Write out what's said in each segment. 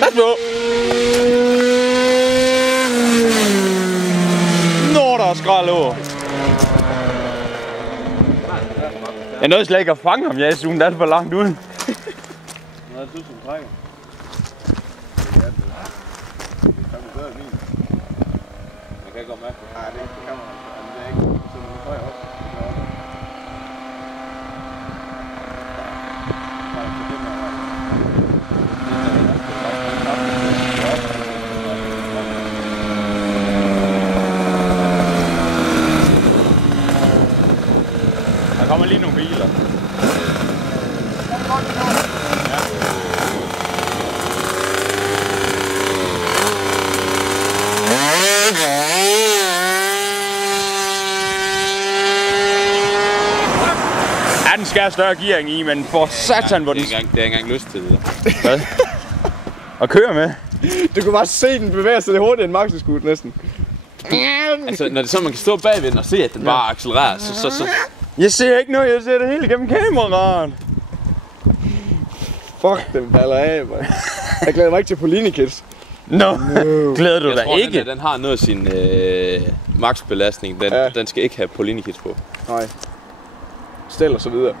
Værsgo. Nå, der er skrald over. Jeg nåede slet ikke at fange ham, jeg er zoomet alt for langt ud. Nå, du som trækker. Man kan godt mærke det. Nej, det kan man altså. Det er ikke sådan en høj op. Der kommer lige nogle biler. Ja, den skal have større gearing i, men for satan, hvor den... Det er ikke engang lyst til det. Hvad? At køre med? Du kan bare se den bevæge sig det hurtigt end Max skudt næsten. Altså, når det er så, man kan stå bagved den og se, at den bare accelererer, så... Jeg ser ikke noget, jeg ser det hele gennem kameraet. Fuck, den baller af, man. Jeg glæder mig ikke til Polini Kids. No. Glæder du dig ikke? Jeg tror, den har noget af sin max-belastning. Den skal ikke have Polini-kits på. Nej. Stel og så videre.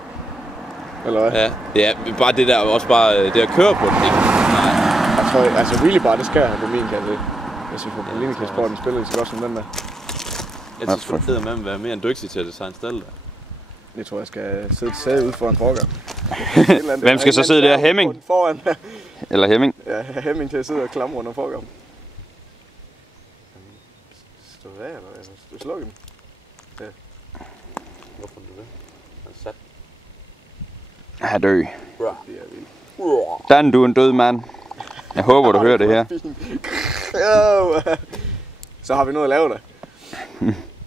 Eller hvad? Ja, det er bare det der, også bare det at køre på den, ikke? Nej. Jeg tror, altså really bare, det skal jeg have på min kasse. Hvis vi får Polini Kids på, den spiller lige så godt som den der. Jeg synes, det er fedt, at man vil være mere end dygtig til at designe stald der. Jeg tror, jeg skal sidde til sæde ude foran forgang. Hvem skal så sidde der? Hemming? Foran. Eller Hemming? Ja, Hemming til at sidde og klamre under forgang. Stå af, eller hvad? Du slukker dem. Ja. Hvorfor du det? Han er sat. Han er død. Det er vildt. Dan, du er en død mand. Jeg håber, du hører det her. Så har vi noget at lave der.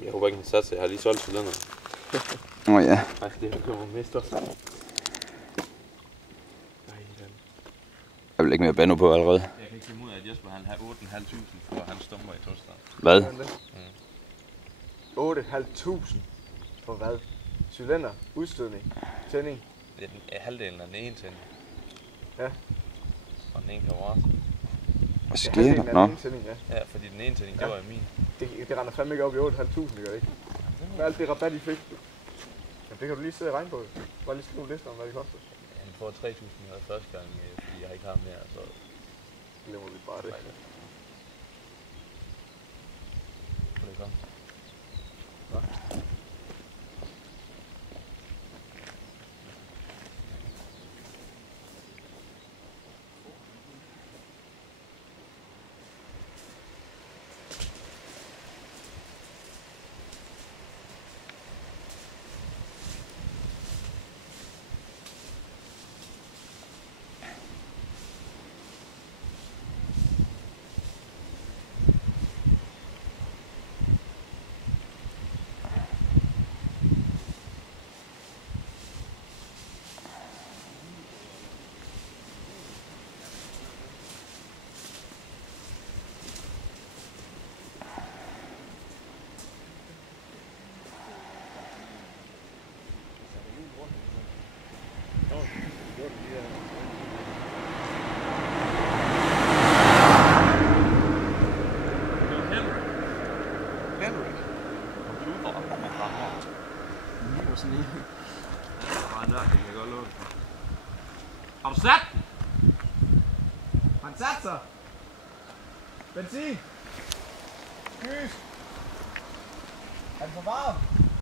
Jeg håber ikke, han satte sig. Jeg har lige solgt cylinderen. Åh ja. Nej, det kommer mest også. Jeg vil ikke mere bando på allerede. Jeg kan ikke finde ud af, at Jesper han har 8.500 for hans stumper i torsdag. Hvad? 8.500 for hvad? Cylinder, udstødning, tænding. Det er halvdelen af den ene tænding. Ja. Og den ene kammerat. Hvad sker der? Nå. Ja, fordi den ene tænding, det var jo min. Det render fandme ikke op i 8.500, det gør det ikke. Hvad er alt det rabat, I fik? Jamen, det kan du lige sidde og regne på. Bare lige skrive en liste om, hvad det koster. Han får 3.000 første gang, fordi jeg ikke har mere, så glemmer vi bare det. Kunne det komme? Hva? Har du sat? Han sat sig! Benzin! Gys! Er den for varm?